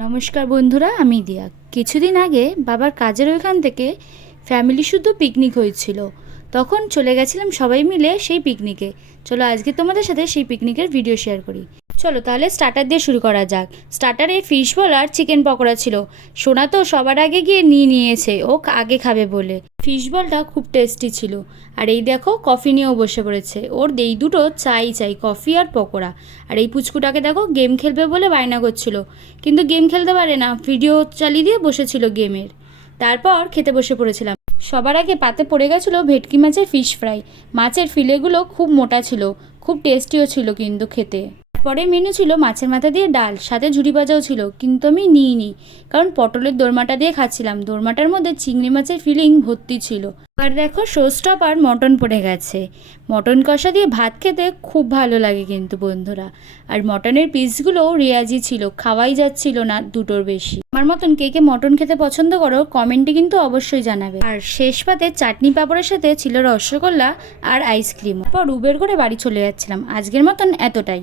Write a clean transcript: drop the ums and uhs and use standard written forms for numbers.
নমস্কার বন্ধুরা, আমি দিয়া। কিছুদিন আগে বাবার কাজের ওইখান থেকে ফ্যামিলি শুদ্ধ পিকনিক হয়েছিল। তখন চলে গেছিলাম সবাই মিলে সেই পিকনিকে। চলো আজকে তোমাদের সাথে সেই পিকনিকের ভিডিও শেয়ার করি। চলো তাহলে স্টার্টার দিয়ে শুরু করা যাক। স্টার্টারে ফিশ বল আর চিকেন পকোড়া ছিল। সোনা তো সবার আগে গিয়ে নিয়েছে, ও আগে খাবে বলে। ফিশ বলটা খুব টেস্টি ছিল। আর এই দেখো কফি নিয়েও বসে পড়েছে। ওর এই দুটো চাই কফি আর পকোড়া। আর এই পুচকুটাকে দেখো গেম খেলবে বলে বায়না করছিল, কিন্তু গেম খেলতে পারে না, ভিডিও চালিয়ে দিয়ে বসেছিল গেমের। তারপর খেতে বসে পড়েছিলাম। সবার আগে পাতে পড়ে গেছিলো ভেটকি মাছের ফিশ ফ্রাই। মাছের ফিলেগুলো খুব মোটা ছিল, খুব টেস্টিও ছিল কিন্তু খেতে। পরে মেনু ছিল মাছের মাথা দিয়ে ডাল, সাথে ঝুরি ভাজাও ছিল, কিন্তু আমি নিইনি, কারণ পটলের দোরমাটা দিয়ে খাচ্ছিলাম। দোরমাটার মধ্যে চিংড়ি মাছের ফিলিং ভর্তি ছিল। আর দেখো শোস্টপ আর মটন পড়ে গেছে। মটন কষা দিয়ে ভাত খেতে খুব ভালো লাগে কিন্তু বন্ধুরা। আর মটনের পিসগুলোও রেয়াজি ছিল, খাওয়াই যাচ্ছিল না দুটোর বেশি। আমার মতন কে কে মটন খেতে পছন্দ করো কমেন্টে কিন্তু অবশ্যই জানাবে। আর শেষ পাতে চাটনি পাঁপড়ের সাথে ছিল রসগোল্লা আর আইসক্রিম। পর উবের করে বাড়ি চলে যাচ্ছিলাম। আজকের মতন এতটাই।